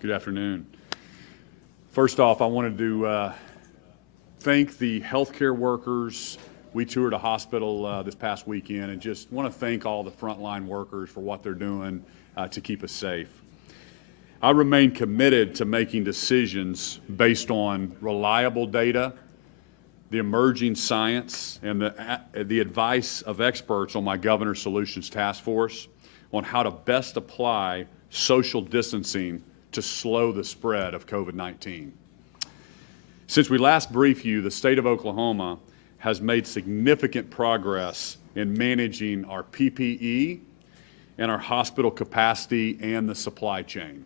Good afternoon. First off, I wanted to thank the healthcare workers. We toured a hospital this past weekend and just want to thank all the frontline workers for what they're doing to keep us safe. I remain committed to making decisions based on reliable data, the emerging science, and the advice of experts on my Governor Solutions Task Force on how to best apply social distancing to slow the spread of COVID-19. Since we last briefed you, the state of Oklahoma has made significant progress in managing our PPE and our hospital capacity and the supply chain.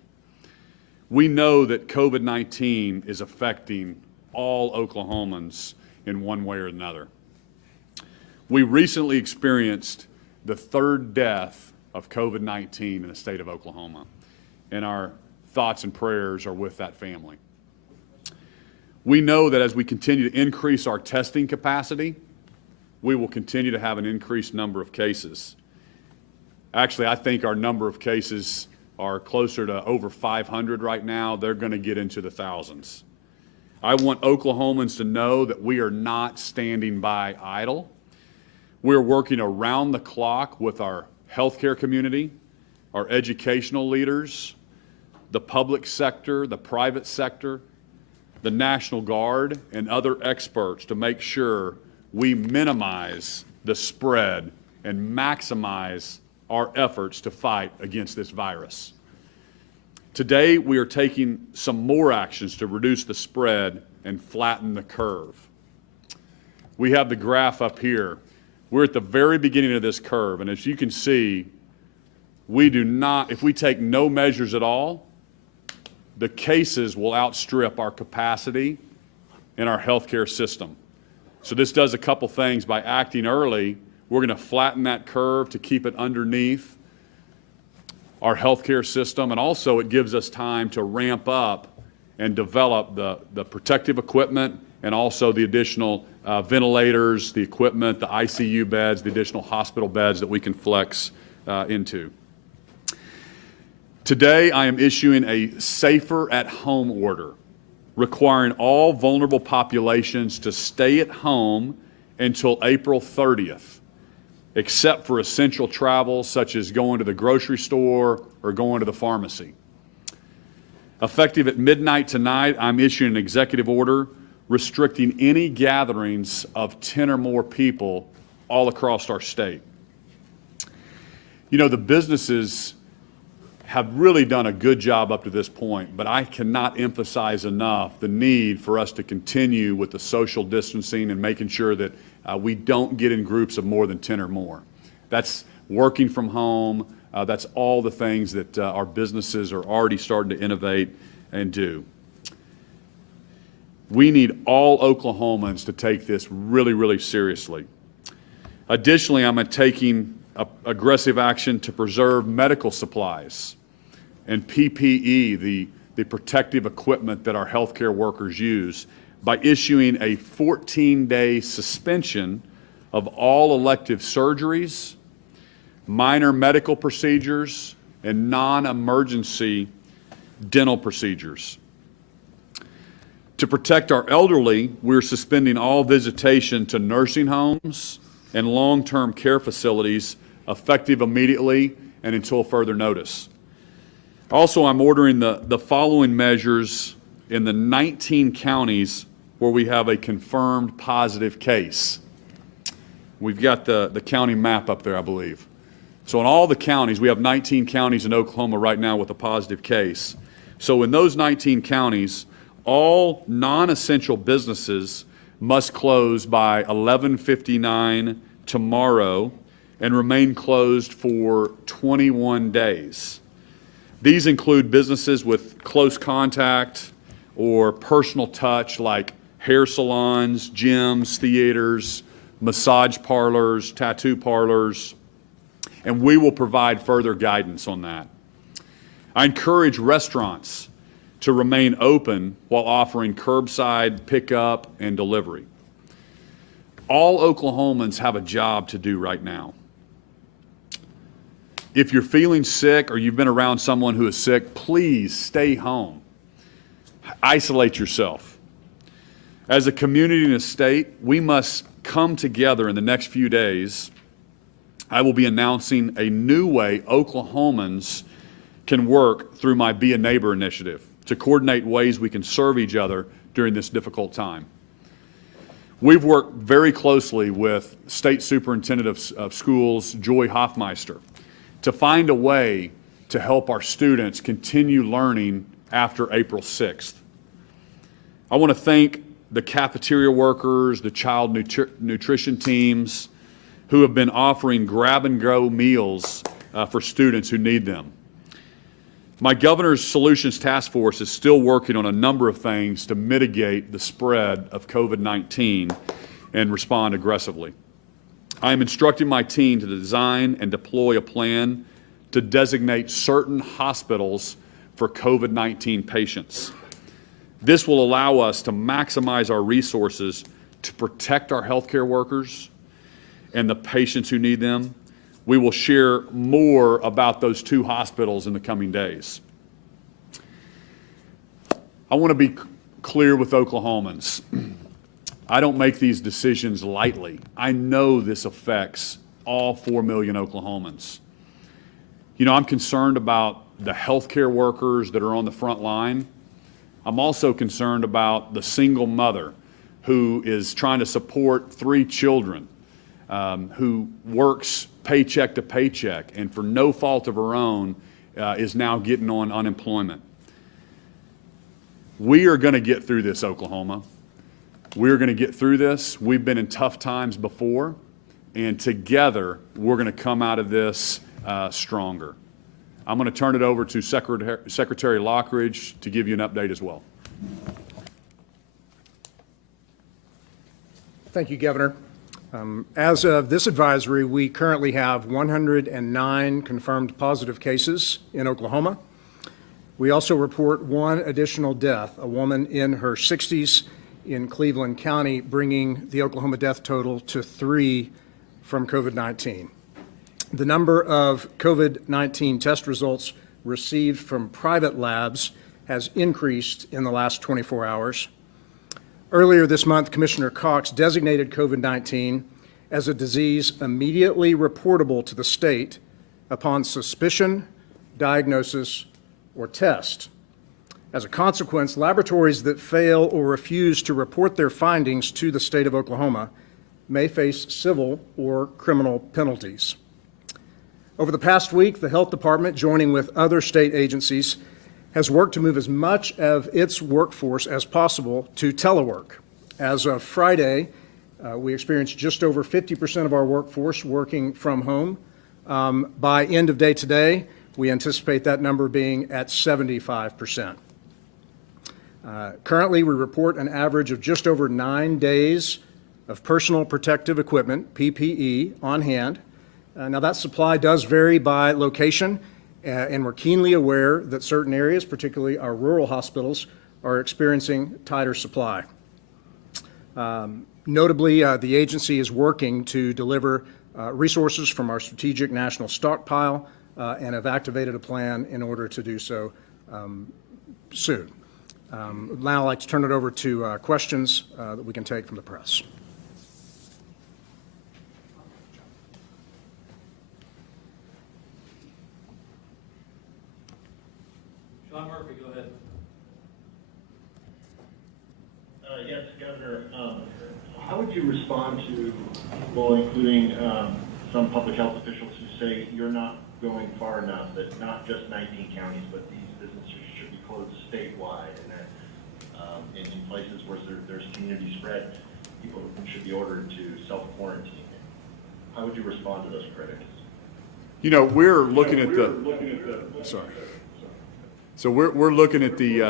We know that COVID-19 is affecting all Oklahomans in one way or another. We recently experienced the third death of COVID-19 in the state of Oklahoma, and our thoughts and prayers are with that family. We know that as we continue to increase our testing capacity, we will continue to have an increased number of cases. Actually, I think our number of cases are closer to over 500 right now. They're going to get into the thousands. I want Oklahomans to know that we are not standing by idle. We're working around the clock with our healthcare community, our educational leaders, the public sector, the private sector, the National Guard, and other experts to make sure we minimize the spread and maximize our efforts to fight against this virus. Today, we are taking some more actions to reduce the spread and flatten the curve. We have the graph up here. We're at the very beginning of this curve, and as you can see, we do not, if we take no measures at all, the cases will outstrip our capacity in our healthcare system. So this does a couple things. By acting early, we're going to flatten that curve to keep it underneath our healthcare system, and also it gives us time to ramp up and develop the protective equipment and also the additional ventilators, the equipment, the ICU beds, the additional hospital beds that we can flex into. Today, I am issuing a safer at home order, requiring all vulnerable populations to stay at home until April 30th, except for essential travel such as going to the grocery store or going to the pharmacy. Effective at midnight tonight, I'm issuing an executive order restricting any gatherings of 10 or more people all across our state. You know, the businesses have really done a good job up to this point, but I cannot emphasize enough the need for us to continue with the social distancing and making sure that we don't get in groups of more than 10 or more. That's working from home. That's all the things that our businesses are already starting to innovate and do. We need all Oklahomans to take this really, really seriously. Additionally, I'm taking aggressive action to preserve medical supplies and PPE, the protective equipment that our healthcare workers use, by issuing a 14-day suspension of all elective surgeries, minor medical procedures, and non-emergency dental procedures. To protect our elderly, we're suspending all visitation to nursing homes and long-term care facilities effective immediately and until further notice. Also, I'm ordering the following measures in the 19 counties where we have a confirmed positive case. We've got the county map up there, I believe. So in all the counties, we have 19 counties in Oklahoma right now with a positive case. So in those 19 counties, all non-essential businesses must close by 11:59 tomorrow and remain closed for 21 days. These include businesses with close contact or personal touch like hair salons, gyms, theaters, massage parlors, tattoo parlors, and we will provide further guidance on that. I encourage restaurants to remain open while offering curbside pickup and delivery. All Oklahomans have a job to do right now. If you're feeling sick or you've been around someone who is sick, please stay home. Isolate yourself. As a community and a state, we must come together in the next few days. I will be announcing a new way Oklahomans can work through my Be a Neighbor initiative to coordinate ways we can serve each other during this difficult time. We've worked very closely with State Superintendent of Schools, Joy Hoffmeister, to find a way to help our students continue learning after April 6th. I want to thank the cafeteria workers, the child nutrition teams who have been offering grab-and-go meals for students who need them. My Governor's Solutions Task Force is still working on a number of things to mitigate the spread of COVID-19 and respond aggressively. I am instructing my team to design and deploy a plan to designate certain hospitals for COVID-19 patients. This will allow us to maximize our resources to protect our healthcare workers and the patients who need them. We will share more about those two hospitals in the coming days. I want to be clear with Oklahomans. I don't make these decisions lightly. I know this affects all 4 million Oklahomans. You know, I'm concerned about the healthcare workers that are on the front line. I'm also concerned about the single mother who is trying to support 3 children, who works paycheck to paycheck and for no fault of her own is now getting on unemployment. We are going to get through this, Oklahoma. We're going to get through this. We've been in tough times before, and together we're going to come out of this stronger. I'm going to turn it over to Secretary Lockridge to give you an update as well. Thank you, Governor. As of this advisory, we currently have 109 confirmed positive cases in Oklahoma. We also report 1 additional death, a woman in her 60s in Cleveland County, bringing the Oklahoma death total to 3 from COVID-19. The number of COVID-19 test results received from private labs has increased in the last 24 hours. Earlier this month, Commissioner Cox designated COVID-19 as a disease immediately reportable to the state upon suspicion, diagnosis, or test. As a consequence, laboratories that fail or refuse to report their findings to the state of Oklahoma may face civil or criminal penalties. Over the past week, the Health Department, joining with other state agencies, has worked to move as much of its workforce as possible to telework. As of Friday, we experienced just over 50% of our workforce working from home. By end of day today, we anticipate that number being at 75%. Currently, we report an average of just over 9 days of personal protective equipment, PPE, on hand. Now that supply does vary by location, and we're keenly aware that certain areas, particularly our rural hospitals, are experiencing tighter supply. Notably, the agency is working to deliver resources from our strategic national stockpile and have activated a plan in order to do so soon. Now I'd like to turn it over to questions that we can take from the press. John Murphy, go ahead. Yes, Governor. How would you respond to people, including some public health officials, who say you're not going far enough, that not just 19 counties, but these businesses should be closed statewide, and that in places where there's community spread, people should be ordered to self-quarantine? How would you respond to those critics? You know, we're looking at the. Sorry. So we're looking at the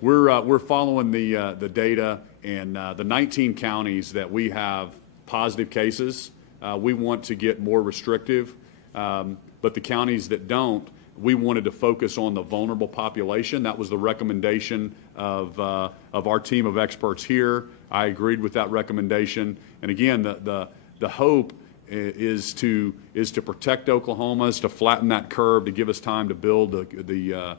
we're following the data, and the 19 counties that we have positive cases, we want to get more restrictive, but the counties that don't, we wanted to focus on the vulnerable population. That was the recommendation of our team of experts here. I agreed with that recommendation, and again, the hope is to protect Oklahoma, is to flatten that curve, to give us time to build the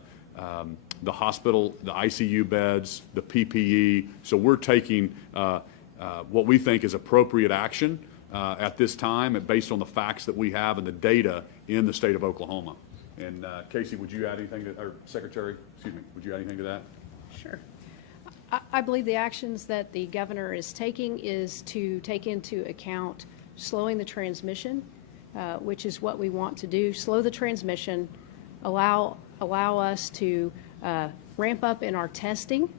hospital, the ICU beds, the PPE. So we're taking what we think is appropriate action at this time, based on the facts that we have and the data in the state of Oklahoma. And Casey, would you add anything to, or Secretary, excuse me, would you add anything to that? Sure. I believe the actions that the governor is taking is to take into account slowing the transmission, which is what we want to do. Slow the transmission, allow us to ramp up in our testing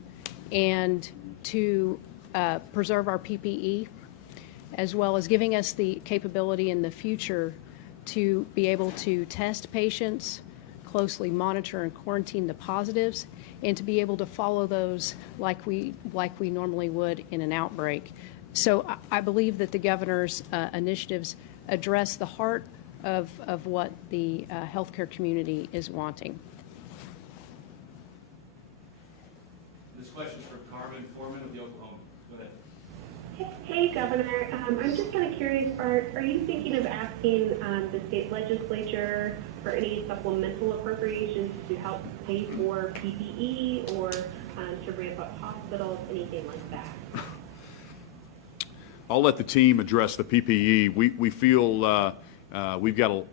and to preserve our PPE, as well as giving us the capability in the future to be able to test patients, closely monitor and quarantine the positives, and to be able to follow those like we normally would in an outbreak. So I believe that the governor's initiatives address the heart of what the healthcare community is wanting. This question is for Carmen Foreman of the Oklahoma. Go ahead. Hey, Governor. I'm just kind of curious, are you thinking of asking the state legislature for any supplemental appropriations to help pay for PPE or to ramp up hospitals, anything like that? I'll let the team address the PPE. We feel we've got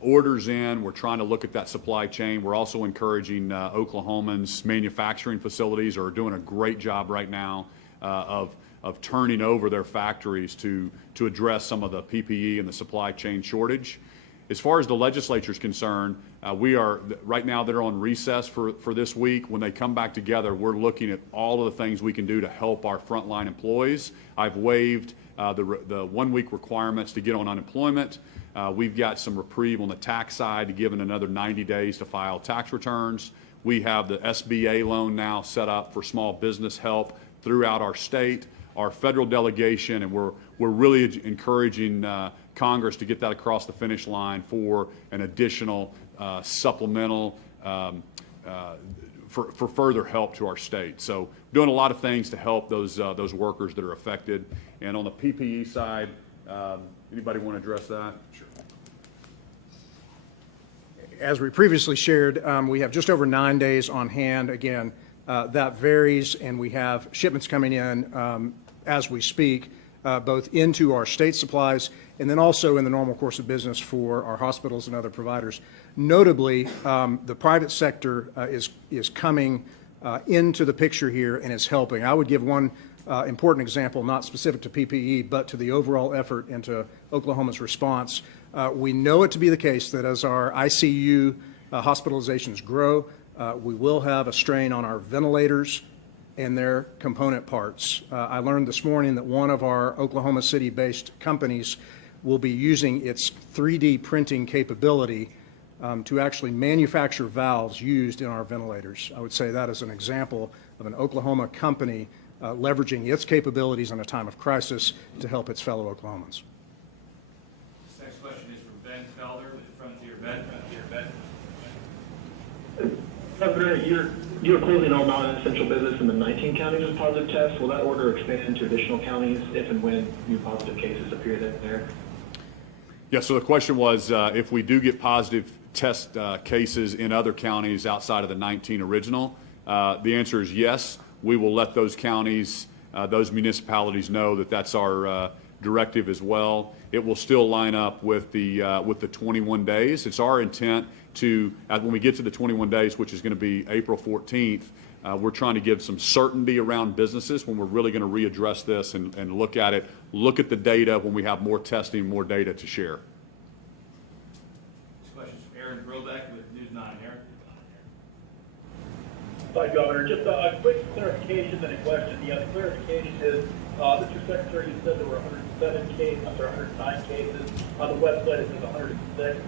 orders in. We're trying to look at that supply chain. We're also encouraging Oklahomans' manufacturing facilities are doing a great job right now of turning over their factories to address some of the PPE and the supply chain shortage. As far as the legislature is concerned, we are right now they're on recess for this week. When they come back together, we're looking at all of the things we can do to help our frontline employees. I've waived the 1 week requirements to get on unemployment. We've got some reprieve on the tax side to give another 90 days to file tax returns. We have the SBA loan now set up for small business help throughout our state, our federal delegation, and we're really encouraging Congress to get that across the finish line for an additional supplemental for further help to our state. So doing a lot of things to help those workers that are affected. And on the PPE side, anybody want to address that? Sure. As we previously shared, we have just over 9 days on hand. Again, that varies, and we have shipments coming in as we speak, both into our state supplies and then also in the normal course of business for our hospitals and other providers. Notably, the private sector is coming into the picture here and is helping. I would give one important example, not specific to PPE, but to the overall effort into Oklahoma's response. We know it to be the case that as our ICU hospitalizations grow, we will have a strain on our ventilators and their component parts. I learned this morning that one of our Oklahoma City-based companies will be using its 3D printing capability to actually manufacture valves used in our ventilators. I would say that is an example of an Oklahoma company leveraging its capabilities in a time of crisis to help its fellow Oklahomans. This next question is from Ben Felder with Frontier Ben. Governor, you're closing all non-essential business in the 19 counties with positive tests. Will that order expand to additional counties if and when new positive cases appear there? Yeah, so the question was if we do get positive test cases in other counties outside of the 19 original, the answer is yes. We will let those counties, those municipalities know that that's our directive as well. It will still line up with the 21 days. It's our intent to, when we get to the 21 days, which is going to be April 14th, we're trying to give some certainty around businesses when we're really going to readdress this and look at it, look at the data when we have more testing, more data to share. This question is from Aaron Brobeck with News 9. Aaron? Hi, Governor. Just a quick clarification and a question. The clarification is, Mr. Secretary, you said there were 109 cases. On the website, it says 106.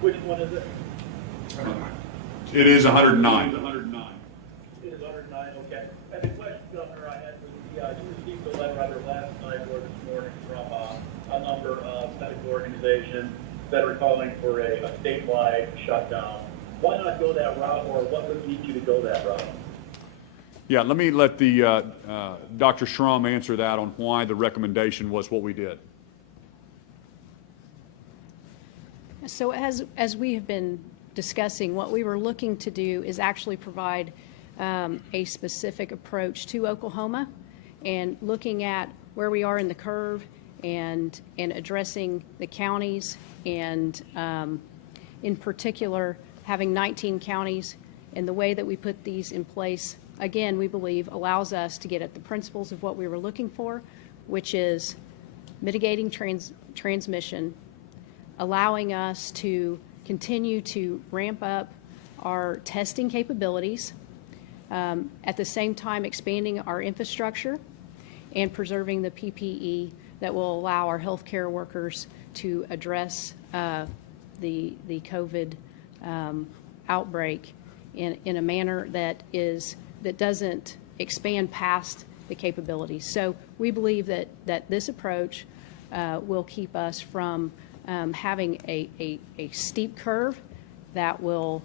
Which one is it? It is 109. It is 109, okay. And the question, Governor, I had was, you received a letter either last night or this morning from a number of medical organizations that are calling for a statewide shutdown. Why not go that route, or what would lead you to go that route? Yeah, let me let the Dr. Schrum answer that on why the recommendation was what we did. So as we have been discussing, what we were looking to do is actually provide a specific approach to Oklahoma and looking at where we are in the curve and addressing the counties and in particular having 19 counties, and the way that we put these in place, again, we believe allows us to get at the principles of what we were looking for, which is mitigating transmission, allowing us to continue to ramp up our testing capabilities, at the same time expanding our infrastructure and preserving the PPE that will allow our healthcare workers to address the COVID outbreak in a manner that doesn't expand past the capabilities. So we believe that this approach will keep us from having a steep curve that will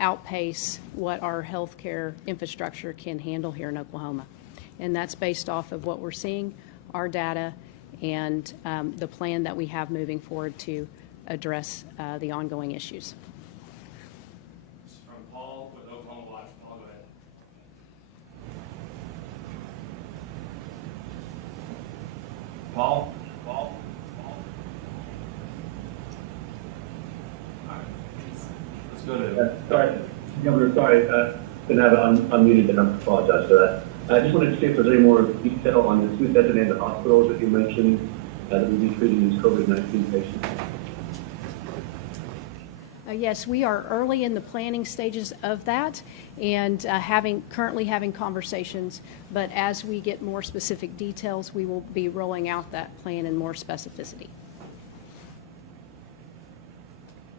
outpace what our healthcare infrastructure can handle here in Oklahoma. And that's based off of what we're seeing, our data, and the plan that we have moving forward to address the ongoing issues. This is from Paul with Oklahoma Watch. Paul, go ahead. Paul? Paul? All right. Let's go to. Sorry, Governor, sorry, didn't have it unmuted, and I apologize for that. I just wanted to see if there's any more detail on the two designated hospitals that you mentioned that will be treating these COVID-19 patients. Yes, we are early in the planning stages of that and currently having conversations, but as we get more specific details, we will be rolling out that plan in more specificity.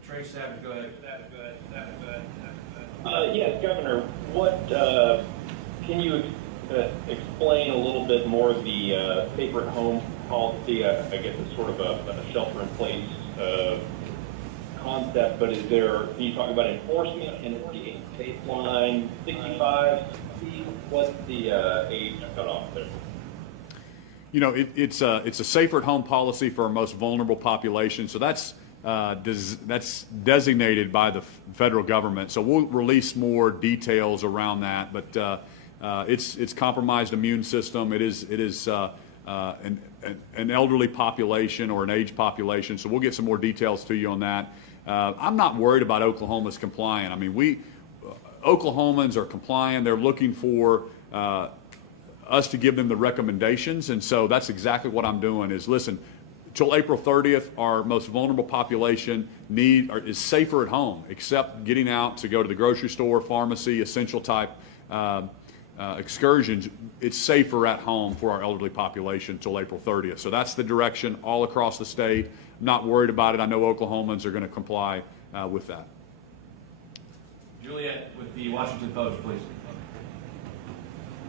Trey Savage, go ahead. Yes, Governor, what, can you explain a little bit more of the safer at home policy? I guess it's sort of a shelter-in-place concept, but can you talk about enforcement and the baseline 65? What's the age cutoff there? You know, it's a safer at home policy for our most vulnerable population. So that's designated by the federal government. So we'll release more details around that. But it's compromised immune system. It is an elderly population or an aged population. So we'll get some more details to you on that. I'm not worried about Oklahoma's compliant. I mean, Oklahomans are compliant. They're looking for us to give them the recommendations, and so that's exactly what I'm doing. Is listen, till April 30th, our most vulnerable population is safer at home, except getting out to go to the grocery store, pharmacy, essential type excursions. It's safer at home for our elderly population till April 30th. So that's the direction all across the state. I'm not worried about it. I know Oklahomans are going to comply with that. Juliet with the Washington Post, please.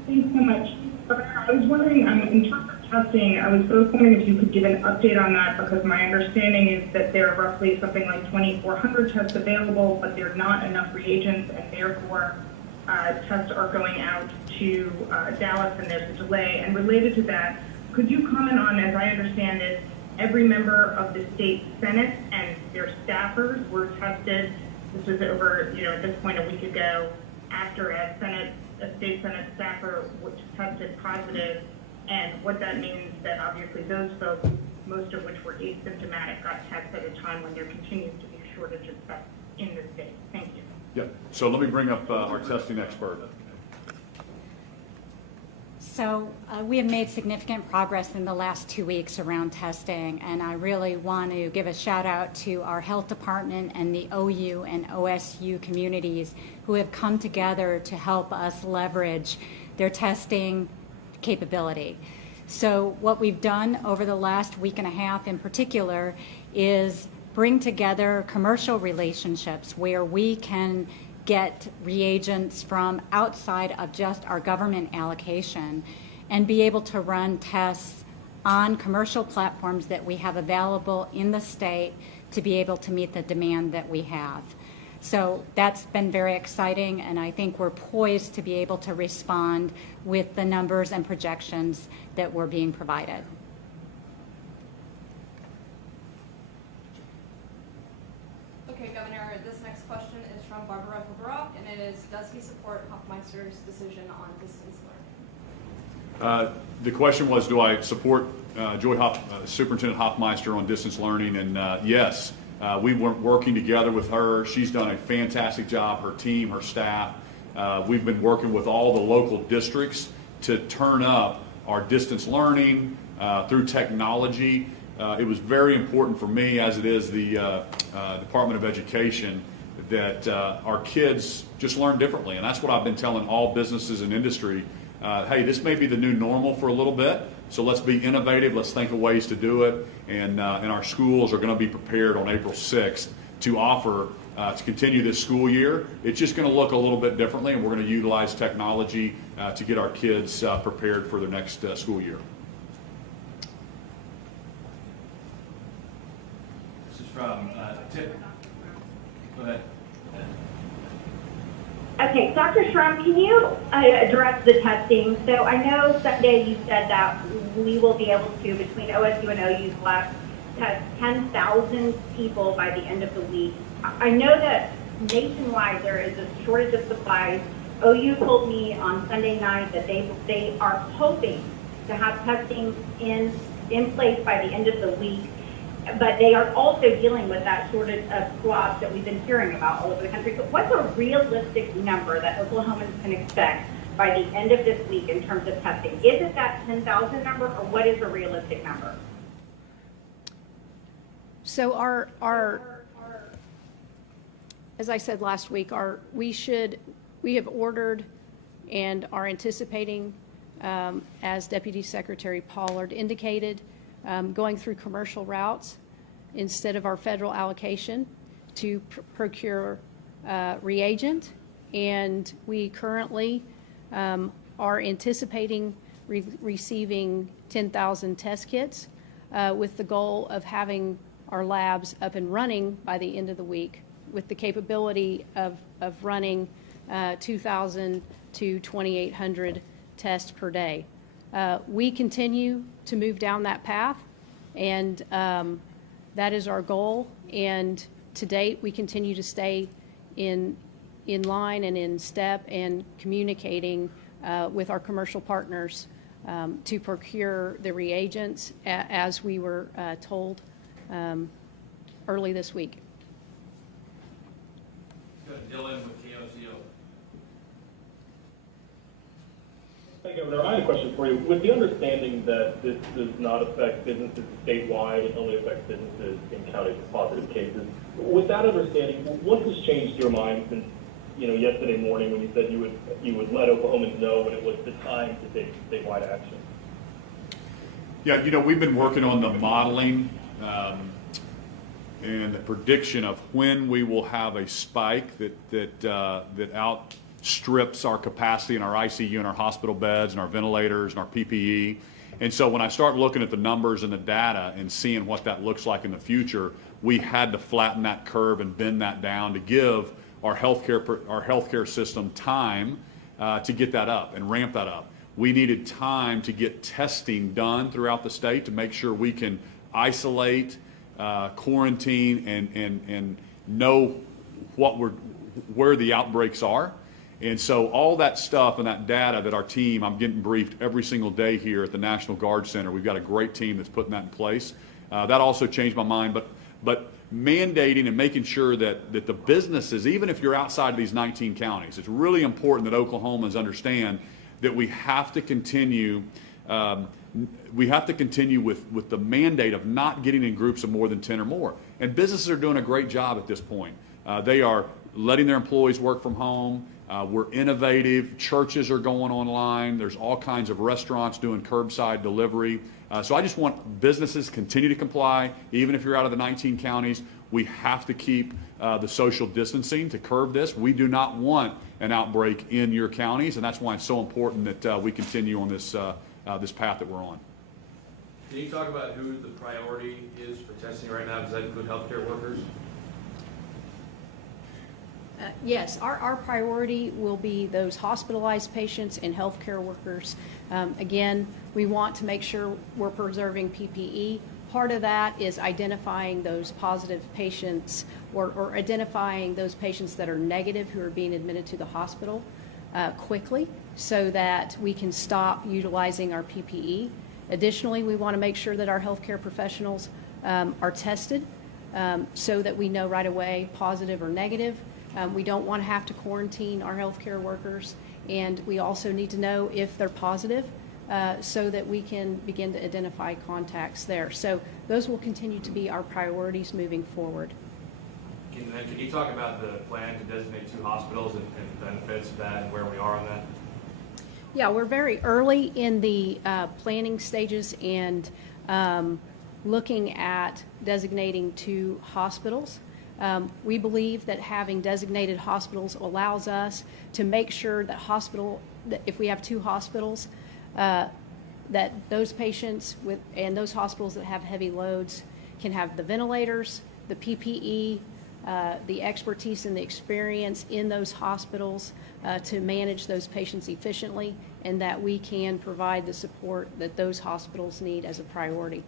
Thanks so much. I was wondering, in terms of testing, I was both wondering if you could give an update on that, because my understanding is that there are roughly something like 2,400 tests available, but there are not enough reagents, and therefore tests are going out to Dallas, and there's a delay. And related to that, could you comment on, as I understand it, every member of the state Senate and their staffers were tested? This was over, at this point a week ago, after a state Senate staffer which tested positive, and what that means that obviously those folks, most of which were asymptomatic, got tests at a time when there continues to be a shortage of tests in the state. Thank you. Yeah. So let me bring up our testing expert. So we have made significant progress in the last 2 weeks around testing, and I really want to give a shout out to our health department and the OU and OSU communities who have come together to help us leverage their testing capability. So what we've done over the last week and a half in particular is bring together commercial relationships where we can get reagents from outside of just our government allocation and be able to run tests on commercial platforms that we have available in the state to be able to meet the demand that we have. So that's been very exciting, and I think we're poised to be able to respond with the numbers and projections that were being provided. Okay, Governor, this next question is from Barbara Barack, and it is, does he support Hoffmeister's decision on distance learning? The question was, do I support Superintendent Hoffmeister on distance learning? And yes, we were working together with her. She's done a fantastic job, her team, her staff. We've been working with all the local districts to turn up our distance learning through technology. It was very important for me, as it is the Department of Education, that our kids just learn differently. And that's what I've been telling all businesses and industry. Hey, this may be the new normal for a little bit, so let's be innovative. Let's think of ways to do it. And our schools are going to be prepared on April 6th to offer, to continue this school year. It's just going to look a little bit differently, and we're going to utilize technology to get our kids prepared for their next school year. This is from Tip. Go ahead. Okay, Dr. Schramm, can you address the testing? So I know Sunday you said that we will be able to, between OSU and OU's labs, test 10,000 people by the end of the week. I know that nationwide there is a shortage of supplies. OU told me on Sunday night that they are hoping to have testing in place by the end of the week. But they are also dealing with that shortage of swabs that we've been hearing about all over the country. So what's a realistic number that Oklahomans can expect by the end of this week in terms of testing? Is it that 10,000 number, or what is a realistic number? So as I said last week, we have ordered and are anticipating, as Deputy Secretary Pollard indicated, going through commercial routes instead of our federal allocation to procure reagent. And we currently are anticipating receiving 10,000 test kits with the goal of having our labs up and running by the end of the week, with the capability of running 2,000 to 2,800 tests per day. We continue to move down that path, and that is our goal. And to date, we continue to stay in line and in step and communicating with our commercial partners to procure the reagents as we were told early this week. Go to Dylan with KOCO. Hey, Governor, I had a question for you. With the understanding that this does not affect businesses statewide, it only affects businesses in counties with positive cases, with that understanding, what has changed your mind since, yesterday morning when you said you would let Oklahomans know when it was the time to take statewide action? Yeah, we've been working on the modeling and the prediction of when we will have a spike that outstrips our capacity in our ICU and our hospital beds and our ventilators and our PPE. And so when I start looking at the numbers and the data and seeing what that looks like in the future, we had to flatten that curve and bend that down to give our healthcare system time to get that up and ramp that up. We needed time to get testing done throughout the state to make sure we can isolate, quarantine, and know where the outbreaks are. And so all that stuff and that data that our team, I'm getting briefed every single day here at the National Guard Center. We've got a great team that's putting that in place. That also changed my mind. But mandating and making sure that the businesses, even if you're outside of these 19 counties, it's really important that Oklahomans understand that we have to continue with the mandate of not getting in groups of more than 10 or more. And businesses are doing a great job at this point. They are letting their employees work from home. We're innovative. Churches are going online. There's all kinds of restaurants doing curbside delivery. So I just want businesses to continue to comply, even if you're out of the 19 counties. We have to keep the social distancing to curb this. We do not want an outbreak in your counties, and that's why it's so important that we continue on this path that we're on. Can you talk about who the priority is for testing right now? Does that include healthcare workers? Yes, our priority will be those hospitalized patients and healthcare workers. Again, we want to make sure we're preserving PPE. part of that is identifying those positive patients or identifying those patients that are negative who are being admitted to the hospital quickly so that we can stop utilizing our PPE. Additionally, we want to make sure that our healthcare professionals are tested so that we know right away positive or negative. We don't want to have to quarantine our healthcare workers, and we also need to know if they're positive so that we can begin to identify contacts there. So those will continue to be our priorities moving forward. Can you talk about the plan to designate 2 hospitals and benefits of that and where we are on that? Yeah, we're very early in the planning stages and looking at designating 2 hospitals. We believe that having designated hospitals allows us to make sure that if we have 2 hospitals, that those patients and those hospitals that have heavy loads can have the ventilators, the PPE, the expertise and the experience in those hospitals to manage those patients efficiently, and that we can provide the support that those hospitals need as a priority.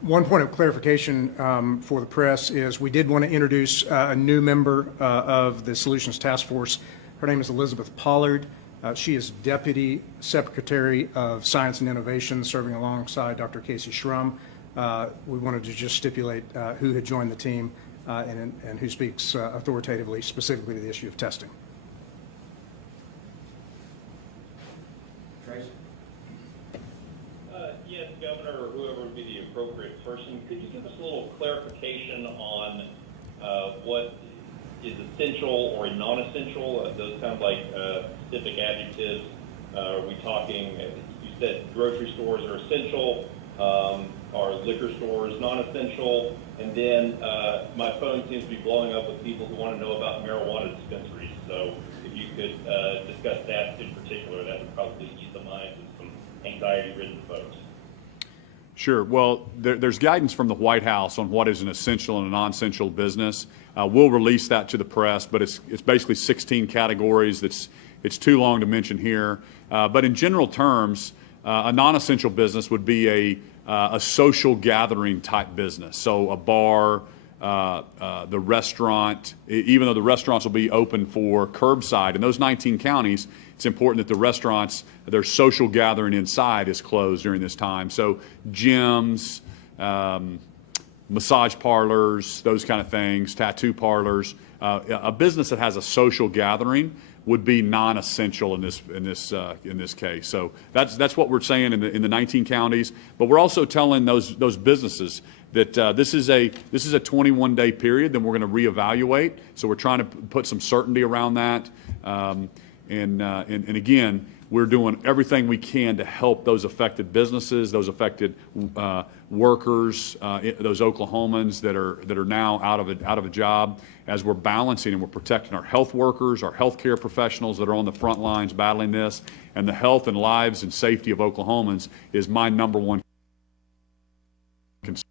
One point of clarification for the press is we did want to introduce a new member of the Solutions Task Force. Her name is Elizabeth Pollard. She is Deputy Secretary of Science and Innovation, serving alongside Dr. Casey Schrum. We wanted to just stipulate who had joined the team and who speaks authoritatively, specifically to the issue of testing. Trace? Yes, Governor, or whoever would be the appropriate person, could you give us a little clarification on what is essential or non-essential? Those sound like specific adjectives. Are we talking, you said grocery stores are essential, are liquor stores non-essential? And then my phone seems to be blowing up with people who want to know about marijuana dispensaries. So if you could discuss that in particular, that would probably ease the minds of some anxiety-ridden folks. Sure. Well, there's guidance from the White House on what is an essential and a non-essential business. We'll release that to the press, but it's basically 16 categories. It's too long to mention here. But in general terms, a non-essential business would be a social gathering type business. So a bar, the restaurant, even though the restaurants will be open for curbside in those 19 counties, it's important that the restaurants, their social gathering inside is closed during this time. So gyms, massage parlors, those kind of things, tattoo parlors. A business that has a social gathering would be non-essential in this case. So that's what we're saying in the 19 counties. But we're also telling those businesses that this is a 21-day period. Then we're going to reevaluate. So we're trying to put some certainty around that. And again, we're doing everything we can to help those affected businesses, those affected workers, those Oklahomans that are now out of a job, as we're balancing and we're protecting our health workers, our healthcare professionals that are on the front lines battling this, and the health and lives and safety of Oklahomans is my number one concern.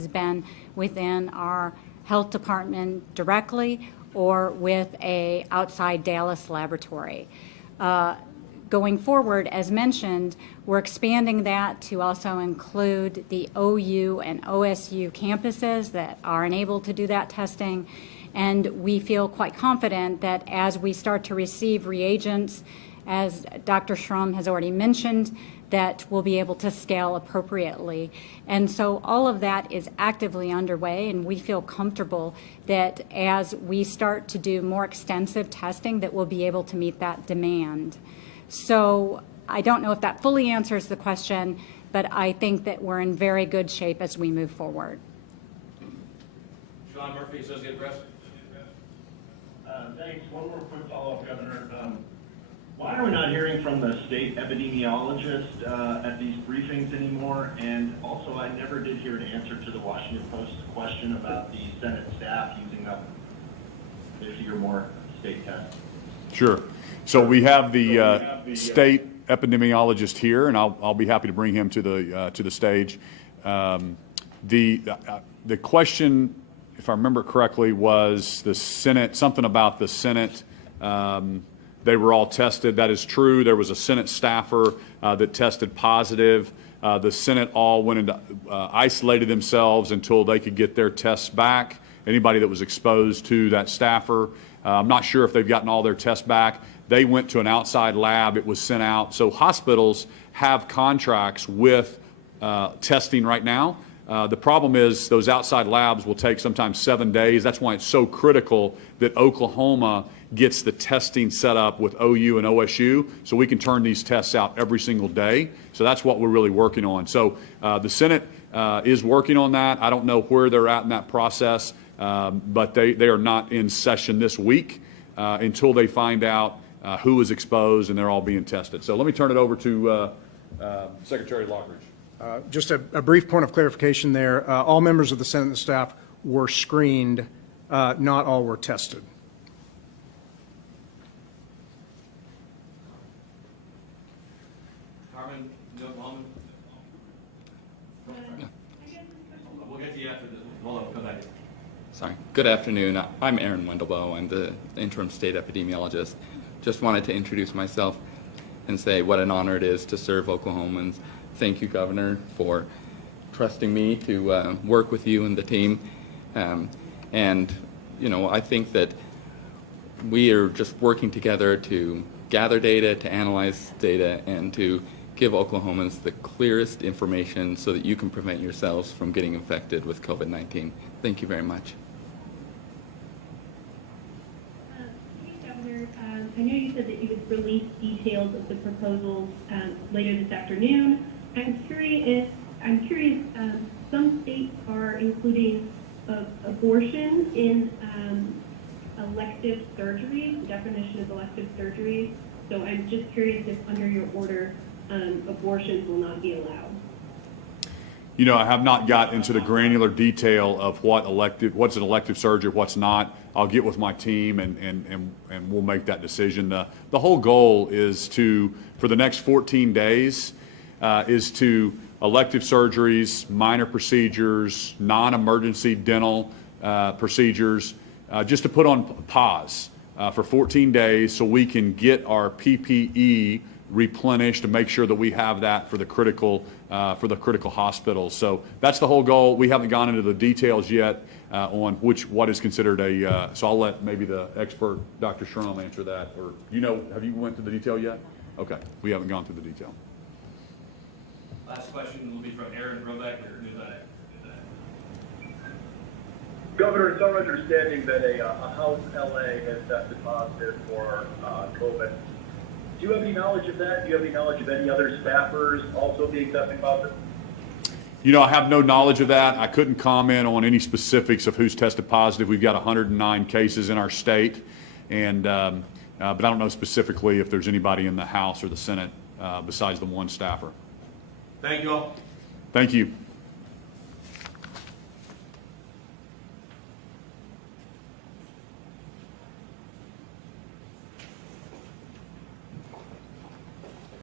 Has been within our health department directly or with a outside Dallas laboratory. Going forward, as mentioned, we're expanding that to also include the OU and OSU campuses that are unable to do that testing. And we feel quite confident that as we start to receive reagents, as Dr. Schramm has already mentioned, that we'll be able to scale appropriately. And so all of that is actively underway, and we feel comfortable that as we start to do more extensive testing, that we'll be able to meet that demand. So I don't know if that fully answers the question, but I think that we're in very good shape as we move forward. Sean Murphy, Associated Press. Thanks. One more quick follow-up, Governor. Why are we not hearing from the state epidemiologist at these briefings anymore? And also, I never did hear an answer to the Washington Post question about the Senate staff using up 50 or more state tests. Sure. So we have the state epidemiologist here, and I'll be happy to bring him to the stage. The question, if I remember correctly, was the Senate, something about the Senate. They were all tested. That is true. There was a Senate staffer that tested positive. The Senate all went into isolated themselves until they could get their tests back. Anybody that was exposed to that staffer, I'm not sure if they've gotten all their tests back. They went to an outside lab. It was sent out. So hospitals have contracts with testing right now. The problem is those outside labs will take sometimes 7 days. That's why it's so critical that Oklahoma gets the testing set up with OU and OSU so we can turn these tests out every single day. So that's what we're really working on. So the Senate is working on that. I don't know where they're at in that process, but they are not in session this week until they find out who is exposed and they're all being tested. So let me turn it over to Secretary Lockridge. Just a brief point of clarification there. All members of the Senate staff were screened, not all were tested. Carmen, no moment. We'll get to you after this. Hold on, come back. Sorry. Good afternoon. I'm Aaron Wendelboe. I'm the interim state epidemiologist. Just wanted to introduce myself and say what an honor it is to serve Oklahomans. Thank you, Governor, for trusting me to work with you and the team. And, you know, I think that we are just working together to gather data, to analyze data, and to give Oklahomans the clearest information so that you can prevent yourselves from getting infected with COVID-19. Thank you very much. Hey, Governor, I know you said that you would release details of the proposals later this afternoon. I'm curious, some states are including abortion in elective surgeries, the definition of elective surgeries. So I'm just curious if under your order, abortions will not be allowed. You know, I have not got into the granular detail of what's an elective surgery, what's not. I'll get with my team and we'll make that decision. The whole goal is to, for the next 14 days, is to elective surgeries, minor procedures, non-emergency dental procedures, just to put on pause for 14 days so we can get our PPE replenished to make sure that we have that for the critical hospitals. So that's the whole goal. We haven't gone into the details yet on what is considered so I'll let maybe the expert Dr. Schramm answer that. Or have you went to the detail yet? Okay, we haven't gone through the detail. Last question will be from Aaron Roback, News. Governor, it's our understanding that a house in LA has tested positive for COVID. Do you have any knowledge of that? Do you have any knowledge of any other staffers also being tested positive? I have no knowledge of that. I couldn't comment on any specifics of who's tested positive. We've got 109 cases in our state, and but I don't know specifically if there's anybody in the House or the Senate besides the one staffer. Thank you all. Thank you.